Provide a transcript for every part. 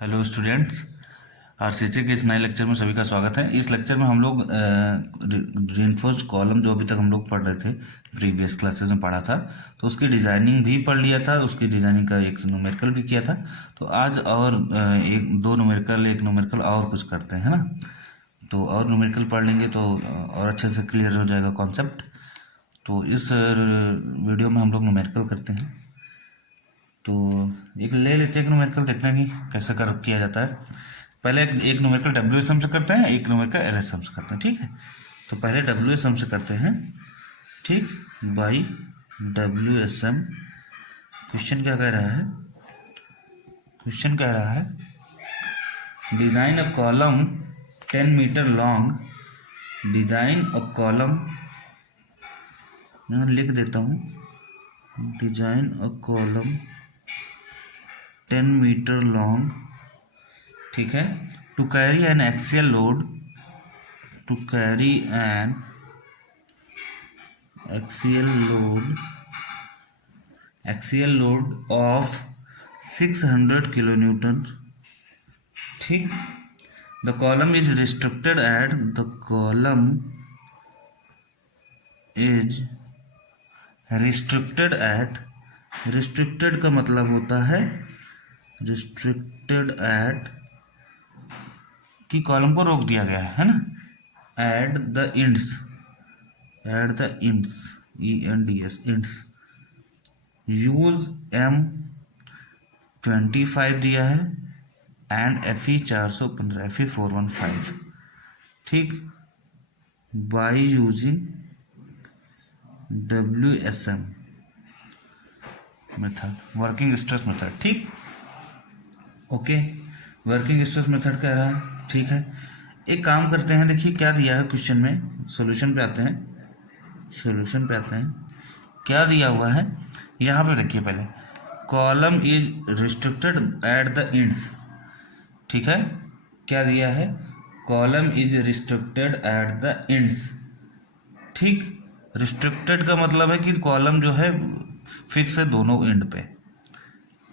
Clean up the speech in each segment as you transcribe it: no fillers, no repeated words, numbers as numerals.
Hello students. RCC के इस नए लेक्चर में सभी का स्वागत है। इस लेक्चर में हम लोग रीइंफोर्स्ड कॉलम जो अभी तक हम लोग पढ़ रहे थे, प्रीवियस क्लासेस में पढ़ा था, तो उसकी डिज़ाइनिंग भी पढ़ लिया था, उसकी डिज़ाइनिंग का एक न्यूमेरिकल भी किया था। तो आज और एक दो न्यूमेरिकल एक न्यूमेरिकल और कुछ करते हैं ना, तो और न्यूमेरिकल पढ़ लेंगे तो और अच्छे से क्लियर हो जाएगा कॉन्सेप्ट। तो इस वीडियो में हम लोग न्यूमेरिकल करते हैं। तो एक ले लेते हैं, एक न्यूमेरिकल देखते हैं कि कैसे कर किया जाता है। पहले एक न्यूमेरिकल डब्ल्यू एस एम से करते हैं, एक न्यूमेरिकल एल एस एम से करते हैं, ठीक है। तो पहले डब्ल्यू एस एम से करते हैं, ठीक। By W S M question क्या कह रहा है? क्वेश्चन कह रहा है design a column 10 metre long, design a column, मैं लिख देता हूँ, design a column 10 metre long, ठीक है, to carry an axial load, to carry an axial load of 600 kilo newton, ठीक। The column is restricted at restricted का मतलब होता है रिस्ट्रिक्टेड एट कि कॉलम को रोक दिया गया है ना, at the ends ENDS ends, use M25 दिया है एंड FE 415 FE 415, ठीक। By using WSM method, working stress method, ठीक। ओके, वर्किंग स्ट्रेस मेथड कह रहा है, ठीक है। एक काम करते हैं, देखिए क्या दिया है क्वेश्चन में, सॉल्यूशन पे आते हैं, क्या दिया हुआ है यहाँ पे देखिए। पहले column is restricted at the ends, ठीक है। क्या दिया है? Column is restricted at the ends, ठीक। रिस्ट्रिक्टेड का मतलब है कि कॉलम जो है फिक्स है दोनों एंड पे,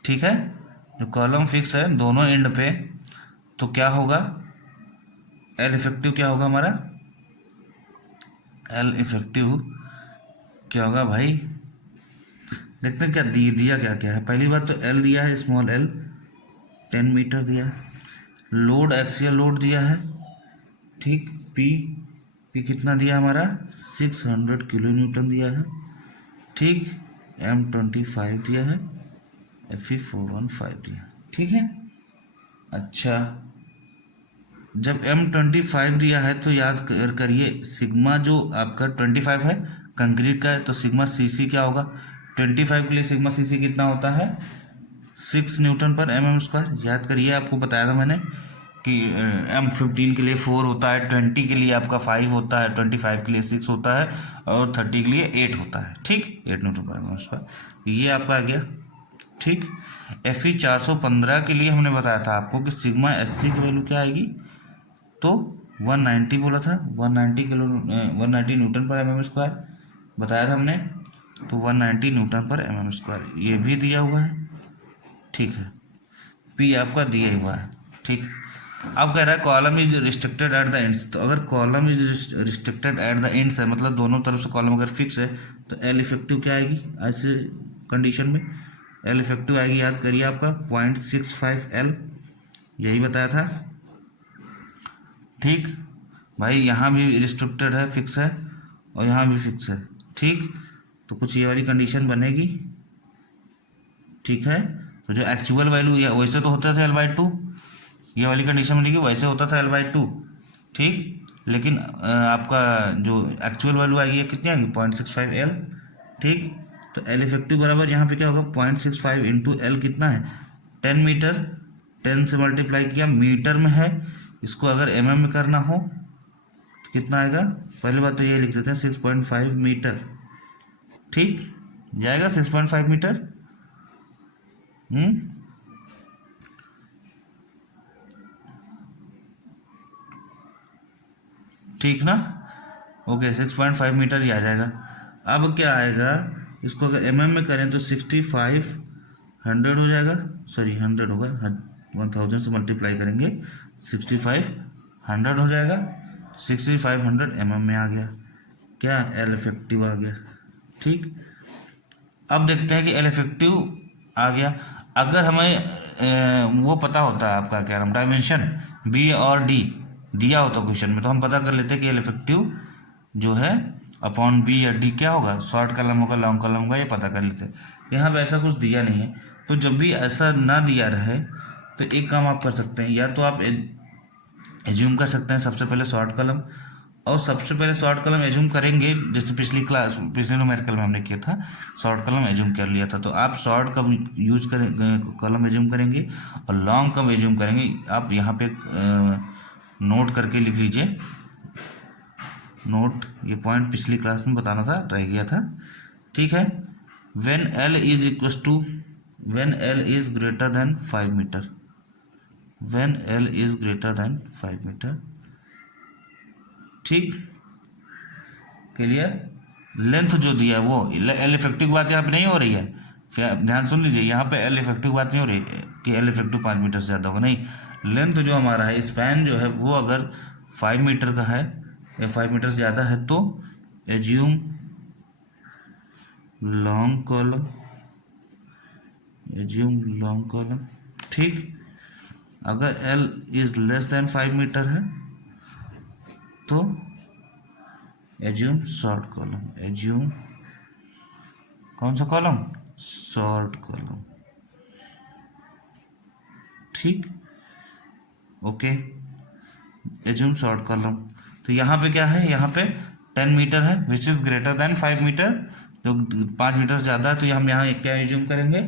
ठीक है। जो कॉलम फिक्स है दोनों एंड पे, तो क्या होगा? एल इफेक्टिव क्या होगा हमारा? एल इफेक्टिव क्या होगा भाई? देखते हैं क्या दिया क्या क्या है। पहली बात तो एल दिया है, स्मॉल एल 10 मीटर दिया है। लोड एक्सियल लोड दिया है, ठीक। पी कितना दिया हमारा? 600 किलो न्यूटन दिया है, ठीक। M25 दिया है, FE 415 दिया, ठीक है। अच्छा, जब M25 दिया है तो याद करिए सिग्मा जो आपका 25 है कंक्रीट का है, तो सिग्मा CC क्या होगा? 25 के लिए सिग्मा CC कितना होता है? 6 न्यूटन पर mm²। याद करिए, आपको बताया था मैंने कि M15 के लिए 4 होता है, 20 के लिए आपका 5 होता है, 25 के लिए 6 होता है, और 30 के लिए 8 होता है, ठीक। 8 न्यूटन पर mm², ये आपका आ गया, ठीक। FE 415 के लिए हमने बताया था आपको कि सिग्मा SC की वैल्यू क्या आएगी, तो 190 बोला था, 190 न्यूटन पर mm² बताया था हमने, तो 190 न्यूटन पर mm², ये भी दिया हुआ है, ठीक है। P आपका दिया हुआ है, ठीक। अब कह रहा है column is restricted at the ends, तो अगर column is restricted at the ends है, मतलब दोनों तरफ से कॉलम अगर फिक्स है, तो एल इफेक्टिव क्या आएगी ऐसे कंडीशन में? एल इफेक्टिव आएगी, याद करिए आपका 0.65 L, यही बताया था, ठीक भाई। यहाँ भी रिस्ट्रिक्टेड है, फिक्स है, और यहाँ भी फिक्स है, ठीक। तो कुछ ये वाली कंडीशन बनेगी, ठीक है। तो जो एक्चुअल वैल्यू या वैसे तो होता था L/2, ये वाली कंडीशन बनेगी, वैसे होता था L/2, ठीक। लेकिन आपका जो एक्चुअल वैल्यू आएगी ये कितनी आएगी? 0.65 L, ठीक। तो एल इफेक्टिव बराबर यहाँ पे क्या होगा? 0.65 इंटू L कितना है? 10 मीटर, 10 से मल्टीप्लाई किया, मीटर में है, इसको अगर mm में करना हो तो कितना आएगा? पहली बात तो ये लिख देते हैं 6.5 मीटर, ठीक। जाएगा 6.5 मीटर, ठीक ना। ओके, 6.5 मीटर ही आ जाएगा। अब क्या आएगा, इसको अगर mm में करें तो 6500 हो जाएगा, सॉरी 100 होगा, 1000 से मल्टीप्लाई करेंगे 6500 हो जाएगा। 6500 mm में आ गया क्या, एल इफेक्टिव आ गया। ठीक, अब देखते हैं कि एल इफेक्टिव आ गया। अगर हमें वो पता होता है आपका क्या नाम, डायमेंशन बी और डी दिया होता क्वेश्चन में, तो हम पता कर लेते हैं कि एल इफेक्टिव जो है अपॉन बी या डी क्या होगा, शॉर्ट कॉलम होगा लॉन्ग कॉलम होगा, ये पता कर लेते हैं। यहाँ पे ऐसा कुछ दिया नहीं है, तो जब भी ऐसा ना दिया रहे तो एक काम आप कर सकते हैं, या तो आप एज्यूम कर सकते हैं सबसे पहले शॉर्ट कॉलम, और सबसे पहले शॉर्ट कॉलम एज्यूम करेंगे, जैसे पिछले न्यूमेरिकल में हमने किया था, शॉर्ट कॉलम एज्यूम कर लिया था। तो आप शॉर्ट कब यूज करें कॉलम एज्यूम करेंगे और लॉन्ग कब एज्यूम करेंगे, आप यहाँ पे नोट करके लिख लीजिए। नोट, ये पॉइंट पिछली क्लास में बताना था, रह गया था। ठीक है, when L is equal to, when L is greater than 5 metre, when L is greater than 5 metre. ठीक, क्लियर। लेंथ जो दिया है वो एल इफेक्टिव बात यहाँ पे नहीं हो रही है, फिर ध्यान सुन लीजिए, यहाँ पे एल इफेक्टिव बात नहीं हो रही कि एल इफेक्टिव 5 मीटर से ज़्यादा होगा, नहीं। लेंथ जो हमारा है, स्पैन जो है वो अगर 5 मीटर का है या 5 मीटर से ज़्यादा है, तो assume long column, assume long column. ठीक, अगर L is less than 5 metre है तो एज्यूम शॉर्ट कॉलम, एज्यूम कौन सा कॉलम, शॉर्ट कॉलम। ठीक, ओके, एज्यूम शॉर्ट कॉलम। तो यहाँ पे क्या है, यहाँ पे 10 मीटर है which is greater than 5 metre, जो 5 मीटर से ज़्यादा है, तो हम यहाँ क्या एज्यूम करेंगे,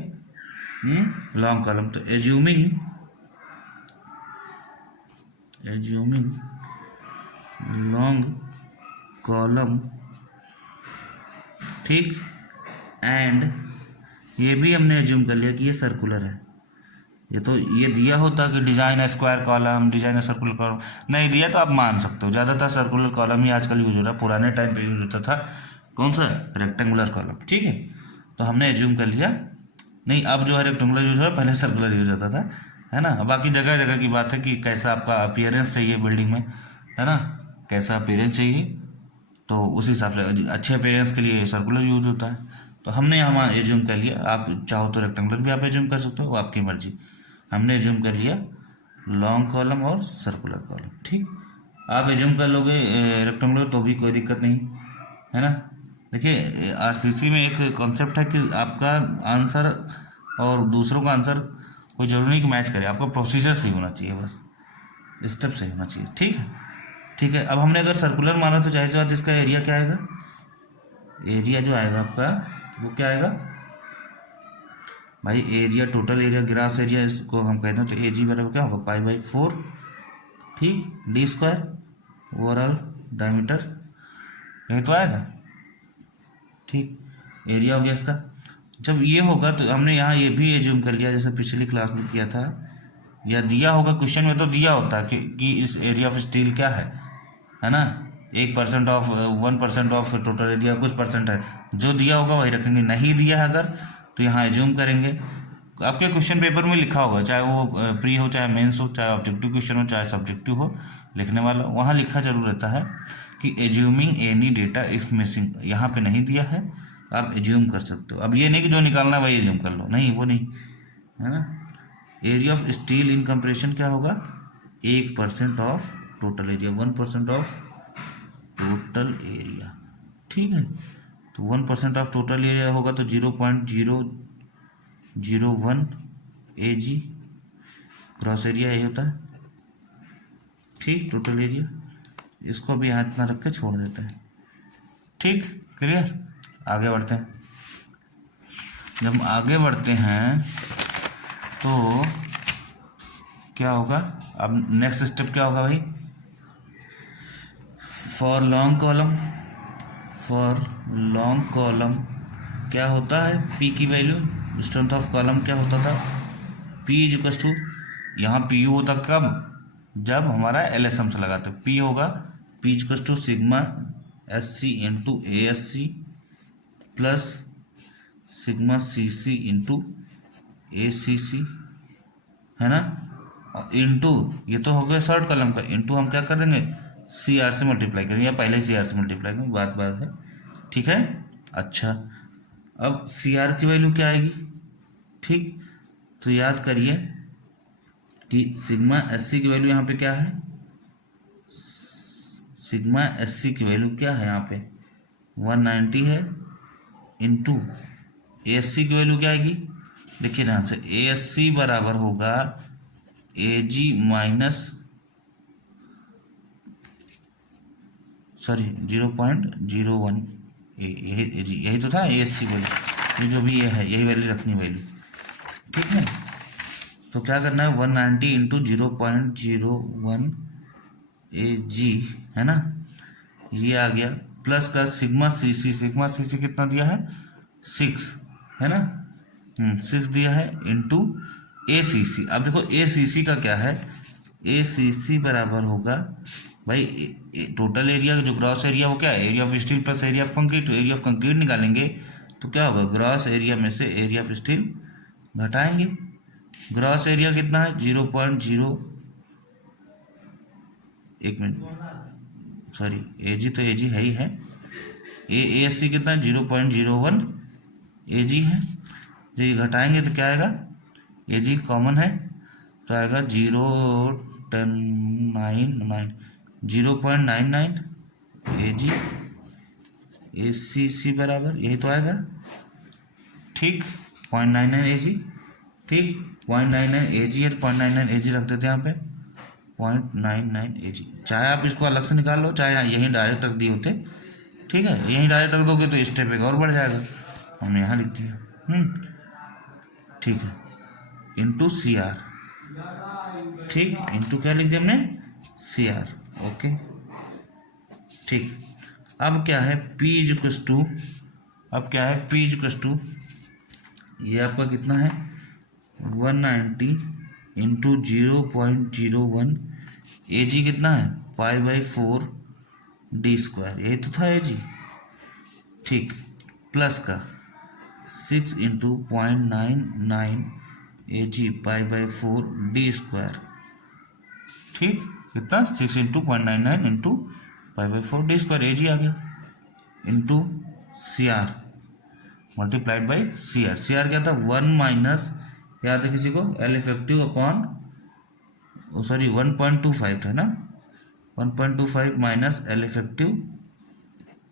लॉन्ग कॉलम। तो एज्यूमिंग लॉन्ग कॉलम। ठीक, एंड ये भी हमने एज्यूम कर लिया कि ये सर्कुलर है। ये तो ये दिया होता कि design square column, design circular column, नहीं दिया तो आप मान सकते हो, ज़्यादातर सर्कुलर कॉलम ही आजकल यूज हो रहा है, पुराने टाइम पे यूज होता था कौन सा, रेक्टेंगुलर कॉलम। ठीक है, तो हमने एज्यूम कर लिया, नहीं अब जो है रेक्टेंगुलर यूज हो रहा है, पहले सर्कुलर यूज होता था, है ना। बाकी जगह जगह की बात है कि कैसा आपका अपीयरेंस चाहिए बिल्डिंग में, है ना, कैसा अपीयरेंस चाहिए, तो उस हिसाब से अच्छे अपीयरेंस के लिए सर्कुलर यूज होता है। तो हमने यहाँ एज्यूम कर लिया, आप चाहो तो रेक्टेंगुलर भी आप एज्यूम कर सकते हो, वो आपकी मर्जी। हमने एज्यूम कर लिया लॉन्ग कॉलम और सर्कुलर कॉलम। ठीक, आप एज्यूम कर लोगे रेक्टेंगुलर तो भी कोई दिक्कत नहीं, है ना। देखिए आरसीसी में एक कॉन्सेप्ट है कि आपका आंसर और दूसरों का आंसर कोई जरूरी नहीं कि मैच करे, आपका प्रोसीजर सही होना चाहिए, बस स्टेप सही होना चाहिए। ठीक है, ठीक है। अब हमने अगर सर्कुलर माना तो जाहिर सी बात इसका एरिया क्या आएगा, एरिया जो आएगा आपका वो क्या आएगा भाई, area total area grass area इसको हम कहते हैं, तो ए जी बराबर क्या होगा, π/4। ठीक, डी स्क्वायर ओवरऑल डायमीटर, यही तो आएगा। ठीक, एरिया हो गया इसका। जब ये होगा तो हमने यहाँ ये भी एज्यूम कर लिया, जैसे पिछली क्लास में किया था, या दिया होगा क्वेश्चन में तो दिया होता है कि इस एरिया ऑफ स्टील क्या है ना, 1% ऑफ 1% ऑफ टोटल एरिया कुछ परसेंट है, जो दिया होगा वही रखेंगे। नहीं दिया है अगर तो यहाँ एज्यूम करेंगे। आपके क्वेश्चन पेपर में लिखा होगा, चाहे वो प्री हो, चाहे मेंस हो, चाहे ऑब्जेक्टिव क्वेश्चन हो, चाहे सब्जेक्टिव हो, लिखने वाला वहाँ लिखा जरूर रहता है कि assuming any data if missing. यहाँ पे नहीं दिया है, आप एज्यूम कर सकते हो। अब ये नहीं कि जो निकालना है वही एज्यूम कर लो, नहीं, वो नहीं, है ना। Area of steel in compression क्या होगा, 1% of total area, 1% of total area. ठीक है, तो 1% ऑफ टोटल एरिया होगा तो 0.001 AG क्रॉस एरिया यही होता है। ठीक, टोटल एरिया, इसको भी यहाँ इतना रख के छोड़ देते हैं। ठीक, क्लियर। आगे बढ़ते हैं। जब हम आगे बढ़ते हैं तो क्या होगा, अब नेक्स्ट स्टेप क्या होगा भाई, फॉर लॉन्ग कॉलम क्या होता है, पी की वैल्यू स्ट्रेंथ ऑफ कॉलम क्या होता था, पी इज इक्वल टू, यहाँ पी यू होता कब, जब हमारा LSM से लगाते, पी होगा P is equal to sigma SC into ASC plus sigma CC into ACC, है ना। इंटू, ये तो हो गया शॉर्ट कॉलम का, इंटू हम क्या कर देंगे सी आर से मल्टीप्लाई करेंगे, या पहले सी आर से मल्टीप्लाई करेंगे, बात बात है, ठीक है। अच्छा, अब सी आर की वैल्यू क्या आएगी, ठीक, तो याद करिए कि सिग्मा एस सी की वैल्यू यहाँ पे क्या है, सिग्मा एस सी की वैल्यू क्या है यहाँ पे 190 है, इंटू ए एस सी की वैल्यू क्या आएगी, देखिए ध्यान से, ए एस सी बराबर होगा ए जी माइनस, सॉरी 0.01, यही तो था ए एस सी वैल्यू, ये जो भी ये है यही वैल्यू रखनी वैल्यू, ठीक है। तो क्या करना है 190 इंटू 0.01 ए जी, है ना, ये आ गया, प्लस का सिग्मा सी सी, सिग्मा सी सी कितना दिया है 6, है ना, 6 दिया है, इंटू ए सी सी। अब देखो ए सी सी का क्या है, ए सी सी बराबर होगा भाई टोटल एरिया, जो ग्रॉस एरिया वो क्या है area of steel plus area of concrete, तो एरिया ऑफ कंक्रीट निकालेंगे तो क्या होगा ग्रॉस एरिया में से एरिया ऑफ स्टील घटाएंगे, ग्रॉस एरिया कितना है 0.0, एक मिनट सॉरी ए जी तो ए जी है ही है, ए एस सी कितना है 0.01 ए जी है, जो ये घटाएंगे तो क्या आएगा, ए जी कॉमन है तो आएगा 0.99 ए जी, ए सी सी बराबर यही तो आएगा, ठीक 0.99 ए जी, ठीक 0.99 ए जी है तो 0.99 ए जी रख देते हैं यहाँ पे 0.99 ए जी, चाहे आप इसको अलग से निकाल लो चाहे यहीं डायरेक्ट रख दिए होते, ठीक है, यहीं डायरेक्ट रख दोगे तो स्टेप एक और बढ़ जाएगा, हमने यहाँ लिख दिया, ठीक है, इंटू सी आर, ठीक, इंटू क्या लिख दिया हमने सी आर, ओके, ठीक। अब क्या है P इक्वल्स टू, अब क्या है P इक्वल्स टू, ये आपका कितना है 190 इंटू 0.01 ए जी कितना है π/4 डी स्क्वायर, यही तो था ए जी, ठीक, प्लस का 6 into 0.99 A G π/4 D square, ठीक, कितना 6 into 0.99 into π/4 D square, A G आ गया, into C R multiplied by C R, C R क्या था 1 माइनस, याद है किसी को एल इफेक्टिव अपॉन, सॉरी 1.25 था ना, 1.25 माइनस एल इफेक्टिव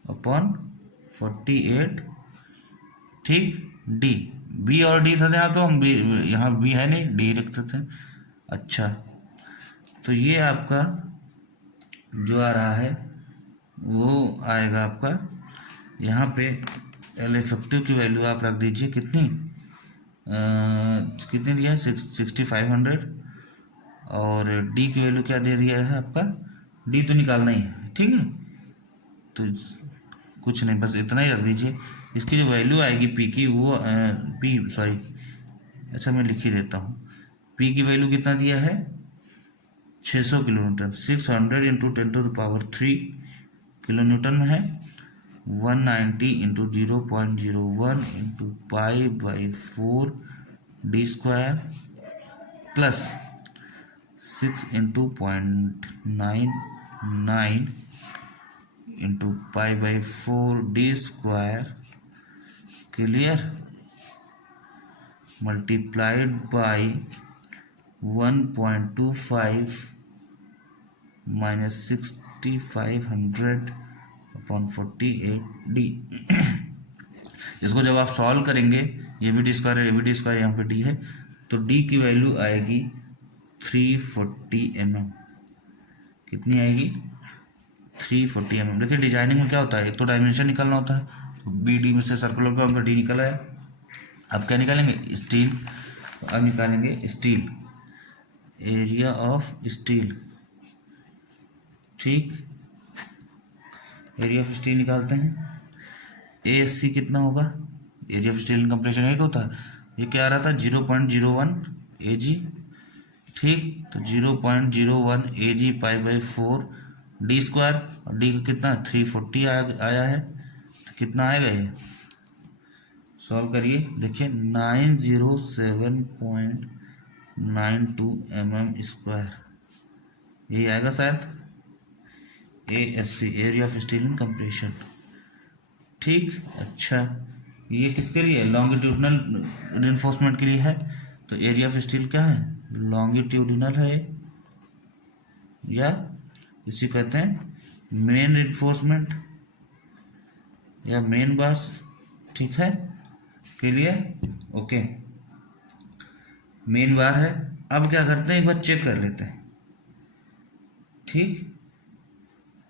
अपॉन 48, ठीक, डी, बी और डी था यहाँ, तो हम बी, यहाँ बी है नहीं डी लिख सकते हैं। अच्छा, तो ये आपका जो आ रहा है वो आएगा आपका यहाँ पे एल इफेक्टिव की वैल्यू आप रख दीजिए कितनी, कितनी दिया है 6500, और डी की वैल्यू क्या दे दिया है आपका, डी तो निकालना ही है, ठीक है, तो कुछ नहीं बस इतना ही रख दीजिए, इसकी जो वैल्यू आएगी पी की वो पी सॉरी, अच्छा मैं लिख ही देता हूँ, पी की वैल्यू कितना दिया है 600 kilo newton, 600 into 10⁻³ kilo newton में है, 190 into 0.01 into π/4 D square plus 6 into 0.99 into π/4 D square, clear, multiplied by 1.25 minus 6500 upon 48 D. इसको जब आप सॉल्व करेंगे, ये भी डी स्क्वायर है, ये भी डी स्क्वायर, यहाँ पे डी है, तो डी की वैल्यू आएगी 340 mm, कितनी आएगी 340 mm। देखिए डिजाइनिंग में क्या होता है, एक तो डायमेंशन निकालना होता है, तो बी डी में से सर्कुलर का उनका डी निकला है, अब क्या निकालेंगे स्टील, अब निकालेंगे स्टील, एरिया ऑफ स्टील, ठीक, एरिया ऑफ स्टील निकालते हैं, ए एस सी कितना होगा, एरिया ऑफ स्टील कंप्रेशन एक होता है, ये क्या आ रहा था 0.01 ए जी, ठीक, तो 0.01 ए जी π/4 डी स्क्वायर, और डी का कितना 340 आया है, तो कितना आएगा ये, सॉल्व करिए, देखिए 907.8 92 mm², यही आएगा शायद। ASC, area of steel in compression. ठीक, अच्छा ये किसके लिए, लॉन्गिट्यूडनल रिइंफोर्समेंट के लिए है। तो एरिया ऑफ स्टील क्या है, लॉन्गिट्यूडिनल है, या इसी कहते हैं मेन रिइंफोर्समेंट या मेन बार्स, ठीक है, के लिए। ओके, मेन बार है। अब क्या करते हैं, एक बार चेक कर लेते हैं। ठीक,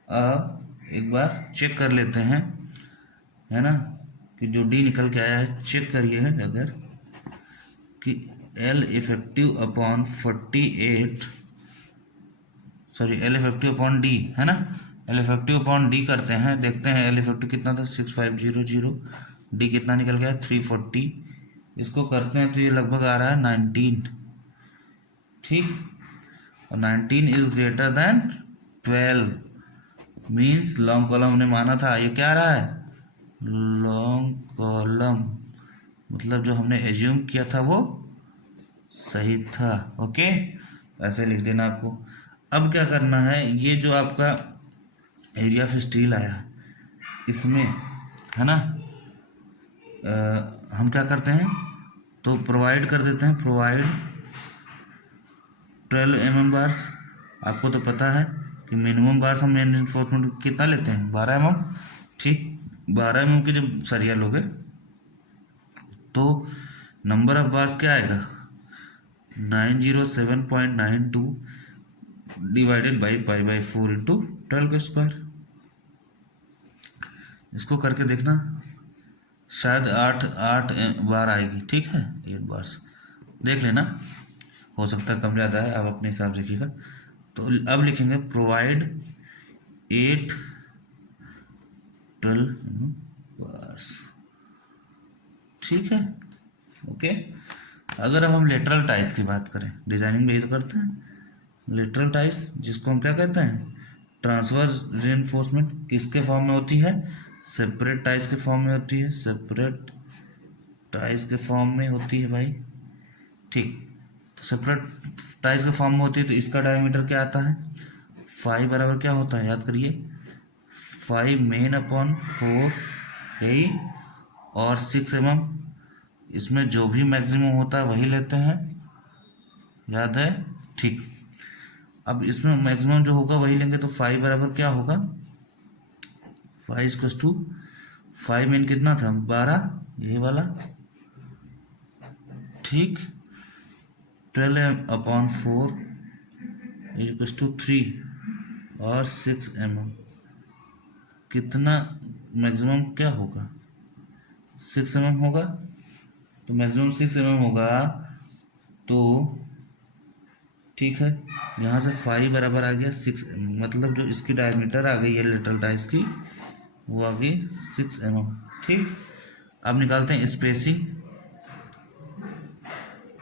अब एक बार चेक कर लेते हैं, है ना, कि जो डी निकल के आया है, चेक करिए अगर कि L effective upon 48, sorry L effective upon D, है ना, एल इफेक्टिव अपॉन डी करते हैं, देखते हैं एल इफेक्टिव कितना था 6500, डी कितना निकल गया 340, इसको करते हैं तो ये लगभग आ रहा है 19। ठीक, और 19 is greater then 12, means long column हमने माना था, ये क्या आ रहा है, लॉन्ग कॉलम, मतलब जो हमने एज्यूम किया था वो सही था। ओके, ऐसे लिख देना आपको। अब क्या करना है, ये जो आपका एरिया ऑफ स्टील आया इसमें, है ना, हम क्या करते हैं, तो प्रोवाइड कर देते हैं, प्रोवाइड 12 mm बार्स। आपको तो पता है कि मिनिमम बार्स हम मेन रिइंफोर्समेंट कितना लेते हैं, 12 mm। ठीक, 12 mm के जब सरिया लोगे तो नंबर ऑफ बार्स क्या आएगा, 907.92 डिवाइडेड बाई π/4 इंटू 12²। इसको करके देखना, शायद 8 बार आएगी। ठीक है, 8 बार्स देख लेना, हो सकता है कम ज़्यादा है, आप अपने हिसाब से देखिएगा। तो अब लिखेंगे प्रोवाइड 8 12 बार्स। ठीक है, ओके। अगर अब हम लेटरल टाइज की बात करें, डिजाइनिंग में ये तो करते हैं लेटरल टाइज, जिसको हम क्या कहते हैं, ट्रांसवर्स रिइंफोर्समेंट, किसके फॉर्म में होती है, सेपरेट टाइज के फॉर्म में होती है, सेपरेट टाइज के फॉर्म में होती है भाई। ठीक, तो सेपरेट टाइज के फॉर्म में होती है, तो इसका डायमीटर क्या आता है, 5 बराबर क्या होता है, याद करिए, 5 मेन अपॉन 4 यही, और 6 mm, इसमें जो भी मैक्सिमम होता है वही लेते हैं, याद है। ठीक, अब इसमें मैक्सिमम जो होगा वही लेंगे, तो 5 बराबर क्या होगा, 5 = 5 मेन कितना था 12, ये वाला। ठीक, 12/4 = 3 और 6 mm, कितना मैक्सिमम क्या होगा, 6 mm होगा, तो मैक्सिमम 6 mm होगा। तो ठीक है, यहाँ से 5 बराबर आ गया 6 mm, मतलब जो इसकी डायमीटर आ गई है लेटरल टाइज की, वो आ गई 6 mm। ठीक, अब निकालते हैं स्पेसिंग,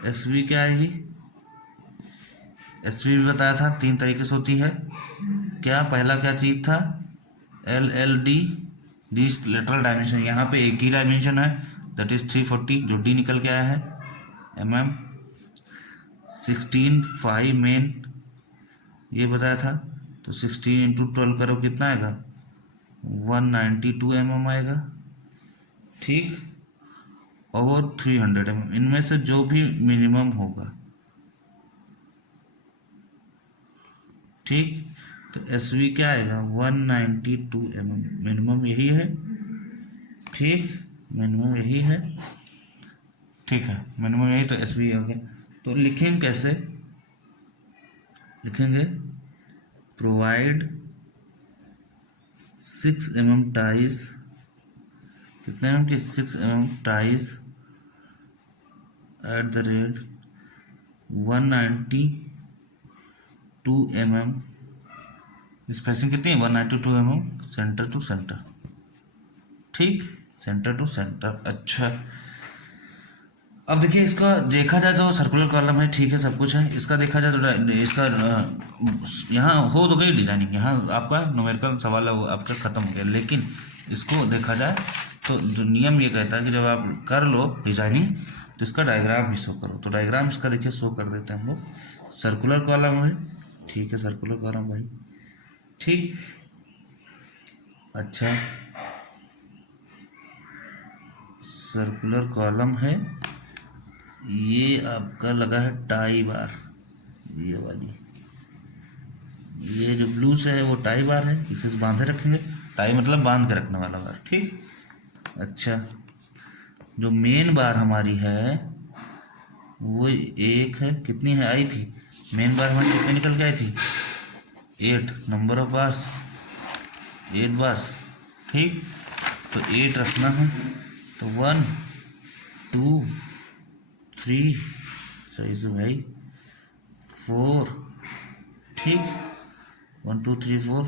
SV क्या आएगी, SV भी बताया था 3 तरीके से होती है। क्या पहला क्या चीज़ था, LLD, दिस लेटरल डायमेंशन, यहाँ पे एक ही डायमेंशन है, दैट इज 340, जो D निकल के आया है mm। 16 5 मेन, ये बताया था, तो 16 × 12 करो कितना आएगा, 192 mm आएगा। ठीक, और 300 mm, इनमें से जो भी मिनिमम होगा। ठीक, तो SV क्या आएगा, 192 mm, मिनिमम यही है। ठीक, मिनिमम यही है। ठीक है, मिनिमम यही, तो SV हो गया। तो लिखेंगे कैसे, लिखेंगे प्रोवाइड 6 mm टाइज, कितने mm की, 6 mm टाइज @ 192 mm, स्पेसिंग कितनी है, 192 mm, सेंटर टू सेंटर। ठीक, सेंटर टू सेंटर। अच्छा, अब देखिए, इसका देखा जाए तो सर्कुलर कॉलम है, ठीक है, सब कुछ है। इसका देखा जाए तो इसका यहाँ हो तो गई डिजाइनिंग, यहाँ आपका न्यूमेरिकल सवाल है वो आपका खत्म हो गया। लेकिन इसको देखा जाए तो जो नियम ये कहता है कि जब आप कर लो डिजाइनिंग, तो इसका डायग्राम भी शो करो। तो डायग्राम इसका देखिए शो कर देते हैं हम लोग। सर्कुलर कॉलम है, ठीक है, सर्कुलर कॉलम भाई, ठीक। अच्छा, सर्कुलर कॉलम है, ये आपका लगा है टाई बार, ये वाली, ये जो ब्लू से है वो टाई बार है, इसे बांधे रखेंगे। टाई मतलब बांध के रखने वाला बार, ठीक। अच्छा, जो मेन बार हमारी है वो एक है, कितनी है, आई थी मेन बार हमारी कितनी निकल के आई थी, 8 नंबर ऑफ बार्स, 8 बार्स, ठीक। तो 8 रखना है, तो 1 2 3 सही से भाई 4, ठीक, 1 2 3 4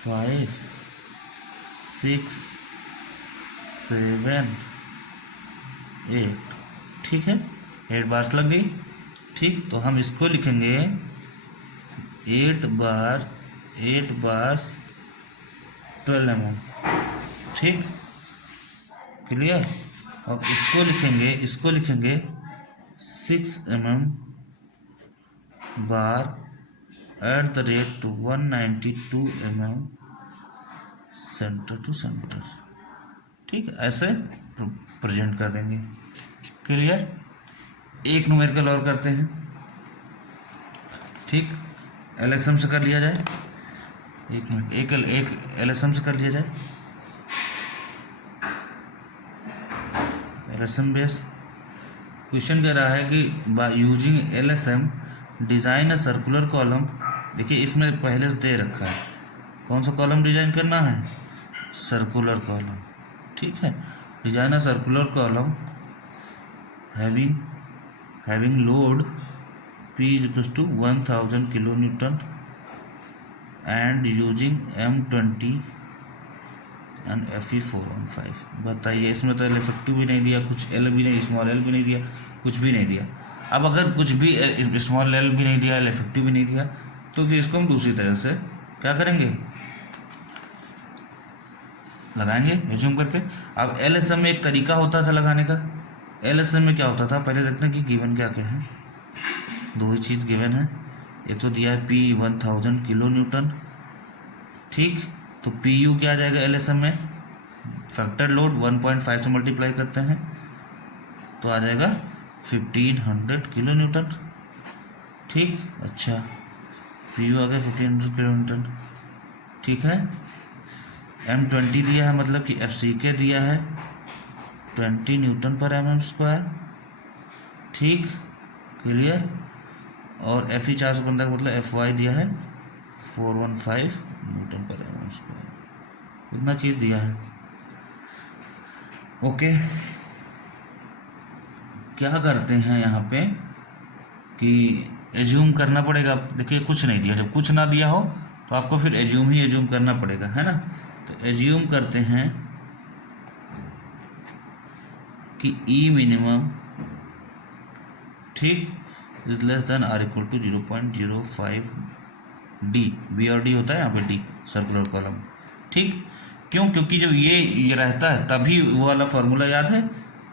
5 6 7 8, ठीक है, 8 बार्स लग गई, ठीक। तो हम इसको लिखेंगे 8 बार 8 बार्स 12 mm, ठीक, क्लियर। अब इसको लिखेंगे 6 mm bar at the rate 192 mm centre to centre, ठीक, ऐसे प्रेजेंट कर देंगे, क्लियर। एक न्यूमेरिकल और करते हैं, ठीक, एलएसएम से कर लिया जाए, एक मिनट, एक एलएसएम से कर लिया जाए, एलएसएम बेस। क्वेश्चन कह रहा है कि by using LSM design a circular column. देखिए इसमें पहले से दे रखा है कौन सा कॉलम डिजाइन करना है, सर्कुलर कॉलम, ठीक है। Design a circular column having load P equals to 1000 kilo newton and using M20 and FE 415। बताइए, इसमें तो एल इफेक्टिव भी नहीं दिया, कुछ एल भी नहीं, स्मॉल एल भी नहीं दिया, कुछ भी नहीं दिया। अब अगर कुछ भी स्मॉल एल भी नहीं दिया, एल इफेक्टिव भी नहीं दिया, तो फिर इसको हम दूसरी तरह से क्या करेंगे, लगाएंगे एज्यूम करके। अब एलएसएम में एक तरीका होता था लगाने का। एलएसएम में क्या होता था, पहले देखते हैं कि गिवन क्या क्या है। दो ही चीज़ गिवन है, एक तो दिया है P 1000 किलो न्यूटन, ठीक। तो PU क्या आ जाएगा एलएसएम में, फैक्टर लोड 1.5 से मल्टीप्लाई करते हैं तो आ जाएगा 1500 किलो न्यूटन, ठीक। अच्छा, PU आ गया 1500 किलो न्यूटन, ठीक है। M20 दिया है, मतलब कि FCK दिया है 20 न्यूटन पर mm स्क्वायर, ठीक, क्लियर। और FE 415 का मतलब FY दिया है 415 न्यूटन पर mm स्क्वायर, इतना चीज़ दिया है, ओके। क्या करते हैं यहाँ पे कि एज्यूम करना पड़ेगा। देखिए कुछ नहीं दिया, जब कुछ ना दिया हो तो आपको फिर एज्यूम करना पड़ेगा, है ना। तो एज्यूम करते हैं कि E मिनिमम, ठीक, is less than or equal to 0.05 D। B और D होता है यहाँ पे D, सर्कुलर कॉलम, ठीक। क्यों, क्योंकि जब ये रहता है तभी वो वाला फॉर्मूला याद है,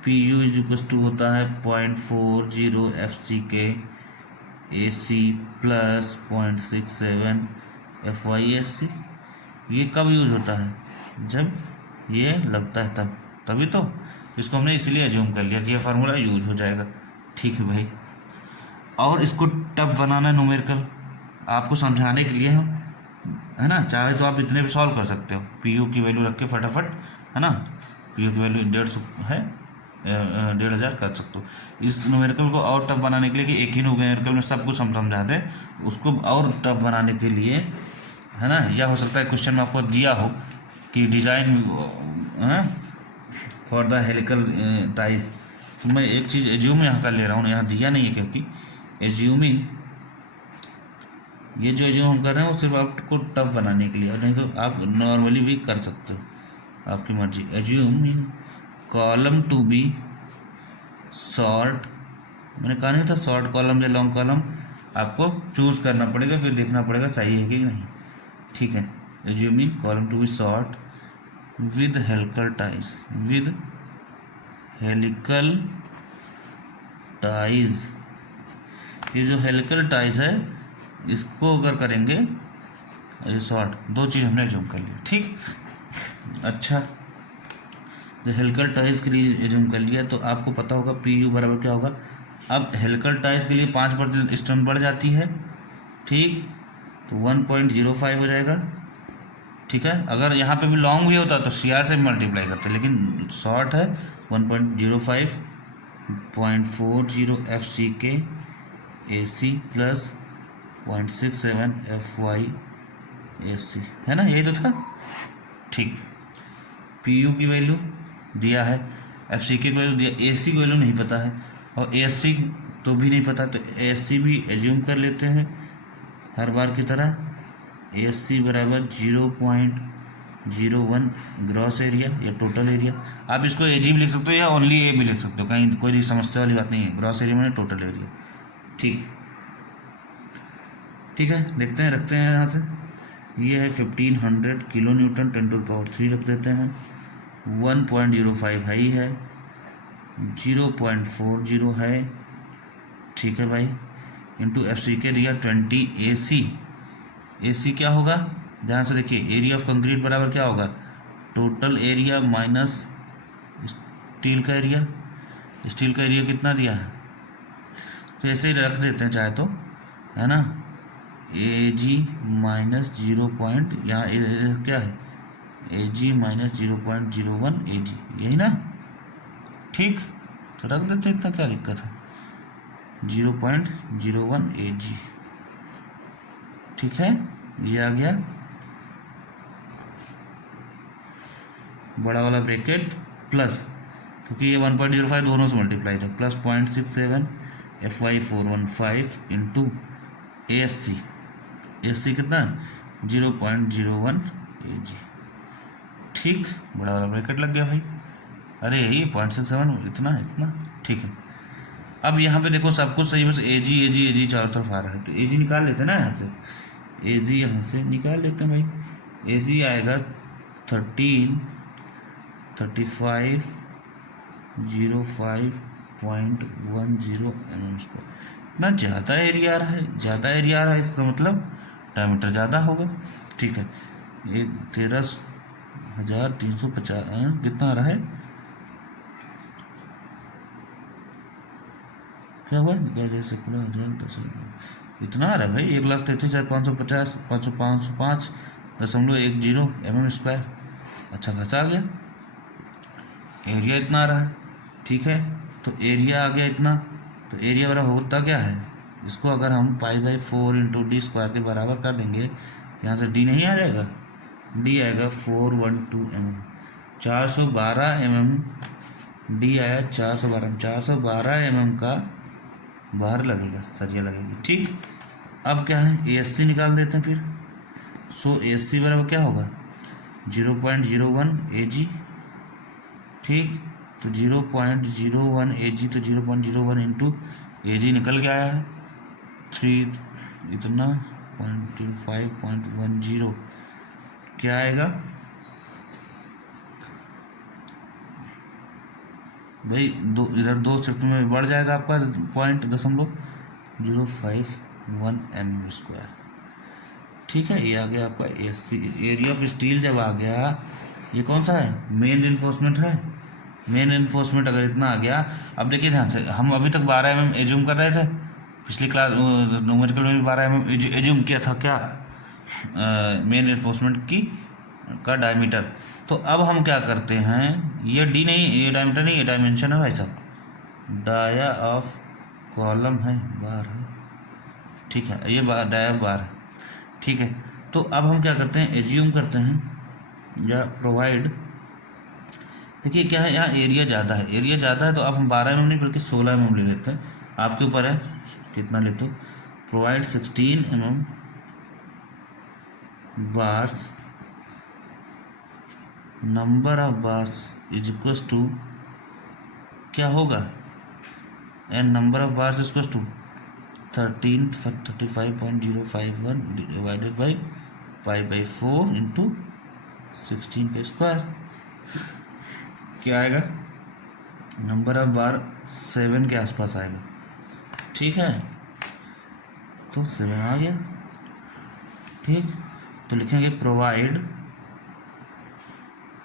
PU इज इक्वल टू होता है 0.40 FCK AC प्लस 0.67 FYSC। ये कब यूज होता है, जब ये लगता है तब, तभी तो इसको हमने इसीलिए एज्यूम कर लिया कि ये फार्मूला यूज हो जाएगा, ठीक है भाई। और इसको टफ बनाना है न्यूमेरिकल आपको समझाने के लिए हम, है ना। चाहे तो आप इतने भी सॉल्व कर सकते हो, PU की वैल्यू रख के फटाफट, है ना। PU की वैल्यू 150 है, 1500 कर सकते हो। इस न्यूमेरिकल को और टफ बनाने के लिए कि एक ही न्यूमेरिकल में सब कुछ हम समझा दें, उसको और टफ बनाने के लिए, है ना। या हो सकता है क्वेश्चन में आपको दिया हो कि design for the helical ties, तो मैं एक चीज़ एज्यूम यहाँ कर ले रहा हूँ, यहाँ दिया नहीं है क्योंकि एज्यूमिंग, ये जो एज्यूम हम कर रहे हैं वो सिर्फ आपको टफ बनाने के लिए, नहीं तो आप नॉर्मली भी कर सकते हो, आपकी मर्जी। Assuming column to be short, मैंने कहा नहीं था शॉर्ट कॉलम या लॉन्ग कॉलम, आपको चूज करना पड़ेगा, फिर देखना पड़ेगा सही है कि नहीं, ठीक है। Assuming column to be short with helical ties, with helical ties, ये जो हेलिकल टाइज है इसको अगर करेंगे ये शॉर्ट, दो चीज़ हमने एज्यूम कर लिया, ठीक। अच्छा, जो हेलिकल टाइज के लिए एज्यूम कर लिया तो आपको पता होगा पी यू बराबर क्या होगा। अब हेलिकल टाइज के लिए 5% स्ट्रेंथ बढ़ जाती है, ठीक, तो 1.05 हो जाएगा, ठीक है। अगर यहाँ पे भी लॉन्ग भी होता तो सी आर से मल्टीप्लाई करते, लेकिन शॉर्ट है 1.05 0.40 एफ सी के ए सी प्लस 0.67 एफ वाई ए सी, है ना, यही तो था, ठीक। पी यू की वैल्यू दिया है, एफ सी की वैल्यू दिया, ए सी की वैल्यू नहीं पता है और ए सी तो भी नहीं पता, तो ए सी भी एज्यूम कर लेते हैं हर बार की तरह। ए सी बराबर 0.01 ग्रॉस एरिया या टोटल एरिया, आप इसको ए जी भी लिख सकते हो या ओनली ए भी लिख सकते हो, कहीं कोई समस्या वाली बात नहीं है। ग्रॉस एरिया मैंने टोटल एरिया, ठीक, ठीक है। देखते हैं, रखते हैं यहाँ से, ये है 1500 किलो न्यूटन 10⁻³ रख देते हैं। 1.05 हाई है, 0.40 है, ठीक है भाई, इंटू एफ सी के दिया 20 ए सी। ए सी क्या होगा, ध्यान से देखिए, एरिया ऑफ कंक्रीट बराबर क्या होगा, टोटल एरिया माइनस स्टील का एरिया। स्टील का एरिया कितना दिया है, तो ऐसे ही रख देते हैं चाहे तो, है ना, ए जी माइनस 0 पॉइंट, यहाँ क्या है, ए जी माइनस 0.01 ए जी, यही ना, ठीक, तो रख देते हैं, इतना क्या दिक्कत है, 0.01 ए जी, ठीक है। ये आ गया बड़ा वाला ब्रैकेट प्लस, क्योंकि ये 1.05 दोनों से मल्टीप्लाइड है, plus 0.67 F Y 415 into A S C. A S C कितना, 0.01 ए जी, ठीक, बड़ा वाला ब्रैकेट लग गया भाई। अरे यही 0.67 इतना इतना, ठीक है। अब यहाँ पे देखो सब कुछ सही, बस ए जी ए जी ए जी चारों तरफ आ रहा है, तो ए जी निकाल लेते हैं ना यहाँ से, ए जी यहाँ से निकाल लेते हैं भाई। ए जी आएगा 13,3505.10 mm²। इतना ज़्यादा एरिया आ रहा है, ज़्यादा एरिया आ रहा है, इसका मतलब डायमीटर ज़्यादा होगा, ठीक है। ये 13,350 कितना आ रहा है, क्या हुआ, क्या दे सकते, इतना आ रहा है भाई, 1,33,550 505.10 mm²। अच्छा खासा आ गया, एरिया इतना आ रहा है, ठीक है। तो एरिया आ गया इतना, तो एरिया बराबर होता क्या है, इसको अगर हम π/4 इंटू डी स्क्वायर के बराबर कर देंगे, यहाँ से डी नहीं आ जाएगा, डी आएगा 412 mm, 412 mm, डी आया 412 mm का बाहर लगेगा, सरिया लगेगी, ठीक। अब क्या है, ए एस सी निकाल देते हैं फिर। सो ए एस सी बराबर क्या होगा, 0.01 ए जी, ठीक, तो 0.01 ए जी, तो 0.01 इंटू ए जी निकल के आया है 3 इतना 0.05.10, क्या आएगा भाई, दो इधर दो शिफ्ट में बढ़ जाएगा आपका 0.051 mm², ठीक है। ये आ गया आपका एसी, एरिया ऑफ स्टील जब आ गया, ये कौन सा है, मेन रिइंफोर्समेंट है, मेन रिइंफोर्समेंट अगर इतना आ गया, अब देखिए ध्यान से, हम अभी तक 12 mm एज्यूम कर रहे थे, पिछली क्लास न्यूमेरिकल में भी 12 mm एज्यूम किया था, क्या मेन रिइंफोर्समेंट की का डायमीटर। तो अब हम क्या करते हैं, ये डी नहीं, ये डायमीटर नहीं, ये डायमेंशन है भाई साहब, डाया ऑफ कॉलम है, बार है, ठीक है, ये डाया बार है, ठीक है। तो अब हम क्या करते हैं, एज्यूम करते हैं या प्रोवाइड, देखिए क्या है, यहाँ एरिया ज़्यादा है, एरिया ज़्यादा है, तो अब हम 12 mm नहीं बल्कि 16 mm ले लेते हैं, आपके ऊपर है कितना लेते हो। Provide 16 mm bars, number of bars is equal to क्या होगा, and number of bars is equal to 1335.051 divided by π/4 into 16 का स्क्वायर, क्या आएगा नंबर ऑफ बार 7 के आसपास आएगा। ठीक है, तो 7 आ गया। ठीक, तो लिखेंगे प्रोवाइड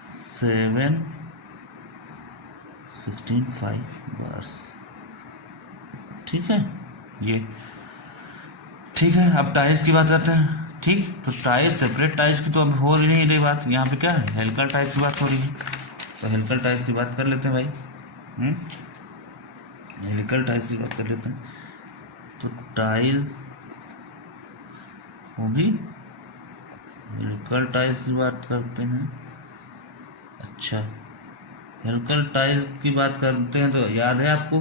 7 16 5 बार्स। ठीक है, ये ठीक है। अब टाइज की बात करते हैं। ठीक, तो टाइज, सेपरेट टाइज की तो अब हो नहीं रही बात, यहाँ पे क्या है, हेलिकल टाइज की बात हो रही है। तो हेलिकल टाइज की बात कर लेते हैं भाई। हेलिकल टाइज की बात कर लेते हैं। तो टाइज होगी, हेलिकल टाइज की बात करते हैं। अच्छा, हेलिकल टाइज की बात करते हैं तो याद है आपको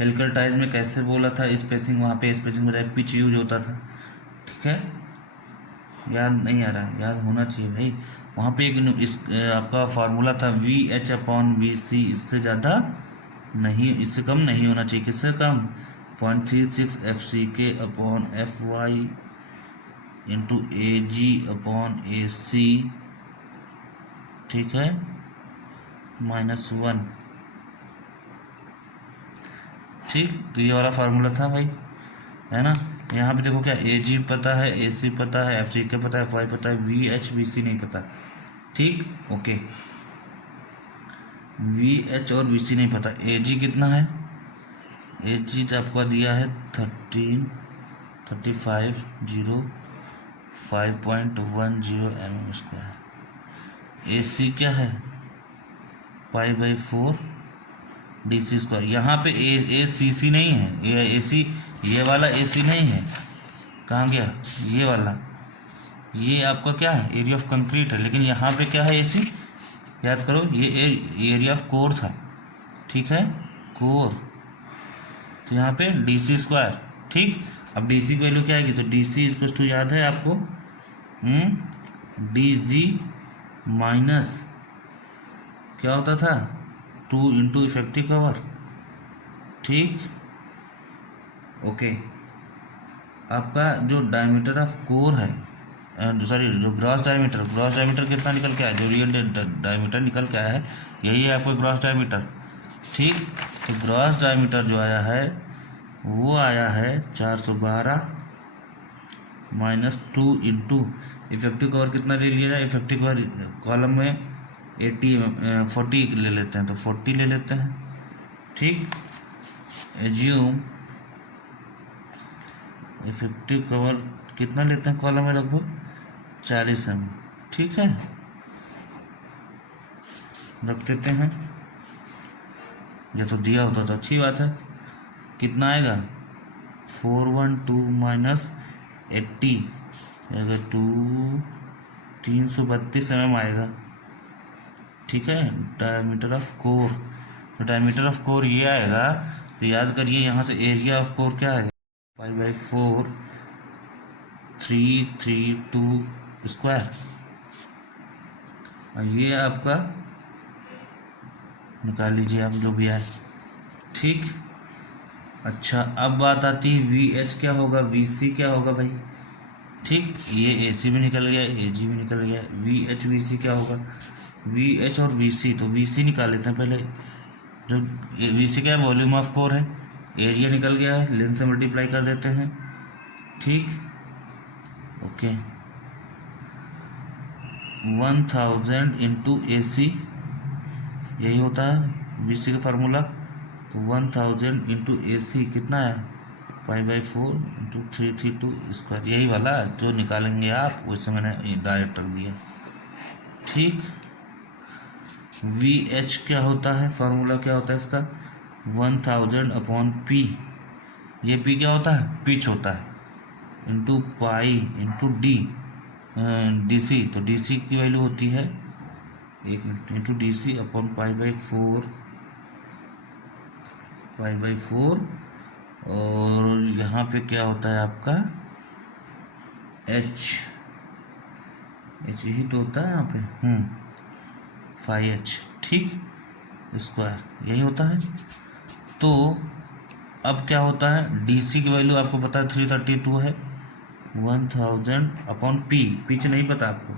हेलिकल टाइज में कैसे बोला था, स्पेसिंग, वहाँ पे स्पेसिंग बजाय पिच यूज होता था। ठीक है, याद नहीं आ रहा है, याद होना चाहिए भाई। वहाँ पे एक इस आपका फार्मूला था VH/VC, इससे ज़्यादा नहीं, इससे कम नहीं होना चाहिए। किससे कम? 0.36 FCK/FY इंटू AG/AC। ठीक है, -1। ठीक, तो ये वाला फार्मूला था भाई, है ना। यहाँ पे देखो क्या, AG पता है, AC पता है, FCK पता है, FY पता है, VH/VC नहीं पता। ठीक, ओके, VH और VC नहीं पता। AG कितना है? AG तो आपको दिया है 5.10 mm²। AC क्या है? π/4 DC²। यहाँ पे ACC नहीं है, ये AC, ये वाला AC नहीं है। कहाँ गया ये वाला? ये आपका क्या है, एरिया ऑफ कंक्रीट है। लेकिन यहाँ पे क्या है, AC, याद करो, ये एरिया ऑफ कोर था। ठीक है, कोर, तो यहाँ पे DC²। ठीक, अब DC की वैल्यू क्या आएगी, तो DC याद है आपको, DG माइनस क्या होता था, 2 इंटू इफेक्टिव कवर। ठीक, ओके। आपका जो डायमीटर ऑफ कोर है, सॉरी, जो ग्रॉस डायमीटर कितना निकल के आया, जो रियल डायमीटर निकल के आया है, यही है आपका ग्रॉस डायमीटर। ठीक, तो ग्रॉस डायमीटर जो आया है वो आया है 412 -2 इंटू इफेक्टिव कवर कितना ले लिया जाए, इफेक्टिव कवर कॉलम में 40 ले लेते हैं, तो 40 ले लेते हैं। ठीक, एज्यूम इफेक्टिव कवर कितना लेते हैं कॉलम में, लगभग 40 mm। ठीक है, रख देते हैं। ये तो दिया होता तो अच्छी बात है। कितना आएगा, 412 -80 अगर 332 mm आएगा। ठीक है, डायमीटर ऑफ कोर, तो डायमीटर ऑफ कोर ये आएगा। तो याद करिए, यहाँ से एरिया ऑफ कोर क्या आएगा, 5/4 332²। और ये आपका निकाल लीजिए आप जो भी आए। ठीक, अच्छा, अब बात आती है VH क्या होगा, VC क्या होगा भाई। ठीक, ये AC भी निकल गया, AG भी निकल गया, VH VC क्या होगा, VH और VC, तो VC निकाल लेते हैं पहले। जो VC क्या है, वॉल्यूम ऑफ कोर है, एरिया निकल गया है, लेंथ से मल्टीप्लाई कर देते हैं। ठीक, ओके, 1000 इंटू AC, यही होता है VC का फार्मूला। तो 1000 इंटू AC कितना है, 5/4 इंटू 332², यही वाला जो निकालेंगे आप, वैसे मैंने डायरेक्ट रख दिया। ठीक, VH क्या होता है, फार्मूला क्या होता है इसका, 1000/P। ये P क्या होता है, पिच होता है, इंटू पाई इंटू DC, तो DC की वैल्यू होती है 1 मिनट, इंटू DC/π/4 और यहाँ पे क्या होता है आपका H ही तो होता है यहाँ पे, 5H। ठीक, स्क्वायर यही होता है। तो अब क्या होता है, DC की वैल्यू आपको पता है 332 है, 1000/P, पिच नहीं पता आपको।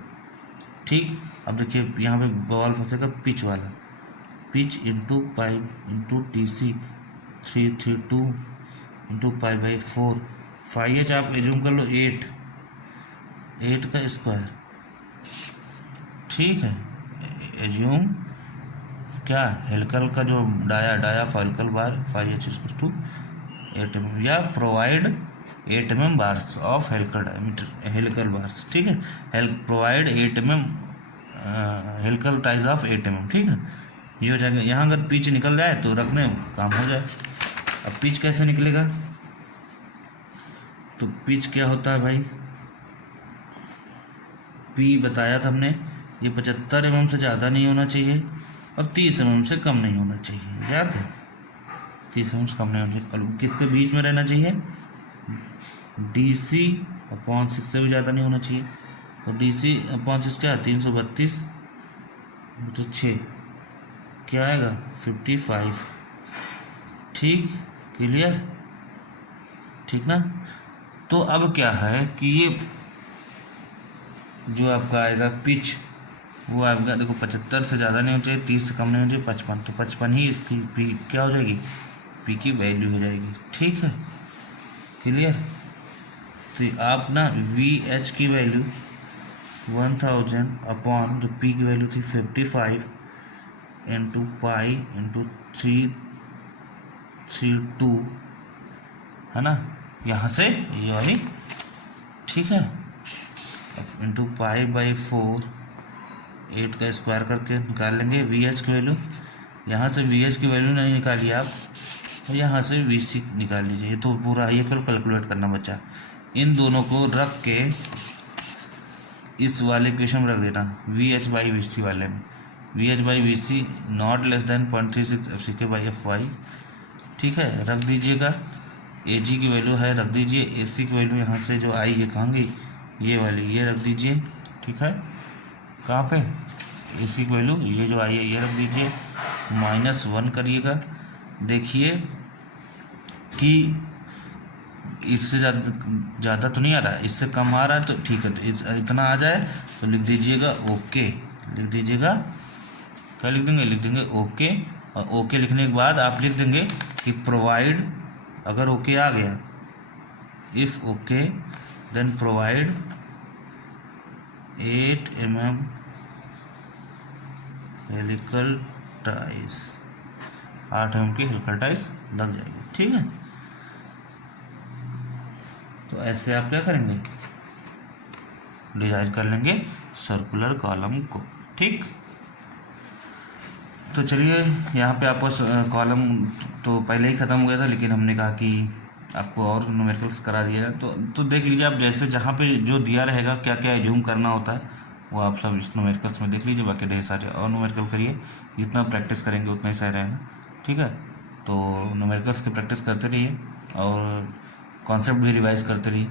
ठीक, अब देखिए यहाँ पे बवाल फंसेगा पिच वाला। Pitch into pi into T C 332 into pi by 4। 5h आप एज्यूम कर लो 8 का स्क्वायर, ठीक है। एज्यूम क्या, हेलिकल का जो dia of helical bar 5h to 8 mm, या provide 8 mm bars of helical diameter, helical bars, ठीक है। Provide 8 mm helical ties of 8 mm, ठीक है। ये हो जाएगा। यहाँ अगर पिच निकल जाए तो रखने काम हो जाए। अब पिच कैसे निकलेगा, तो पिच क्या होता है भाई, पी बताया था हमने, ये 75 mm से ज़्यादा नहीं होना चाहिए और 30 mm से कम नहीं होना चाहिए, याद है। 30 mm से कम नहीं होना चाहिए और किसके बीच में रहना चाहिए, DC/6 से भी ज़्यादा नहीं होना चाहिए। और DC/6 क्या, 332 तो 6 क्या आएगा 55, ठीक, क्लियर, ठीक ना। तो अब क्या है कि ये जो आपका आएगा पिच, वो आपका देखो 75 से ज़्यादा नहीं होना चाहिए, 30 से कम नहीं होना चाहिए, 55, तो 55 ही इसकी पी क्या हो जाएगी, पी की वैल्यू हो जाएगी, ठीक है, क्लियर। तो आप ना VH की वैल्यू 1000 अपॉन जो पी की वैल्यू थी 55 इंटू पाई इंटू 332 है ना, यहाँ से ये वाली, ठीक है, इंटू पाई बाई 4, 8 का स्क्वायर करके निकाल लेंगे VH की वैल्यू। यहाँ से VH की वैल्यू नहीं निकालिए आप, तो यहाँ से VC निकाल लीजिए। ये तो पूरा ये कैलकुलेट करना बच्चा, इन दोनों को रख के इस वाले इक्वेशन में रख देना, VH बाई VC वाले में, VH by VC not less than 0.36 FCK by FY, ठीक है, रख दीजिएगा। AG की वैल्यू है रख दीजिए, AC की वैल्यू यहाँ से जो आई है कहाँ गई, ये वाली, ये रख दीजिए, ठीक है। कहाँ पे, AC की वैल्यू ये जो आई है ये रख दीजिए, -1 करिएगा। देखिए कि इससे ज़्यादा तो नहीं आ रहा है, इससे कम आ रहा है तो ठीक है, तो इतना आ जाए तो लिख दीजिएगा ओके, लिख दीजिएगा, क्या लिख देंगे ओके। और ओके लिखने के बाद आप लिख देंगे कि प्रोवाइड, अगर ओके आ गया, if okay then provide 8 mm helical ties, 8 mm की हेलिकल टाइज लग जाएगी, ठीक है। तो ऐसे आप क्या करेंगे, डिजाइन कर लेंगे सर्कुलर कॉलम को, ठीक। तो चलिए यहाँ पे आपस कॉलम तो पहले ही ख़त्म हो गया था, लेकिन हमने कहा कि आपको और न्यूमेरिकल्स करा दिया है, तो देख लीजिए आप, जैसे जहाँ पे जो दिया रहेगा क्या क्या जूम करना होता है वो आप सब इस न्यूमेरिकल्स में देख लीजिए। बाकी ढेर सारे और न्यूमेरिकल करिए, जितना प्रैक्टिस करेंगे उतना ही सही रहेगा, ठीक है। तो न्यूमेरिकल्स की प्रैक्टिस करते रहिए और कॉन्सेप्ट भी रिवाइज करते रहिए,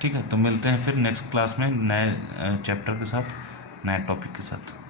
ठीक है। तो मिलते हैं फिर नेक्स्ट क्लास में नए चैप्टर के साथ, नए टॉपिक के साथ।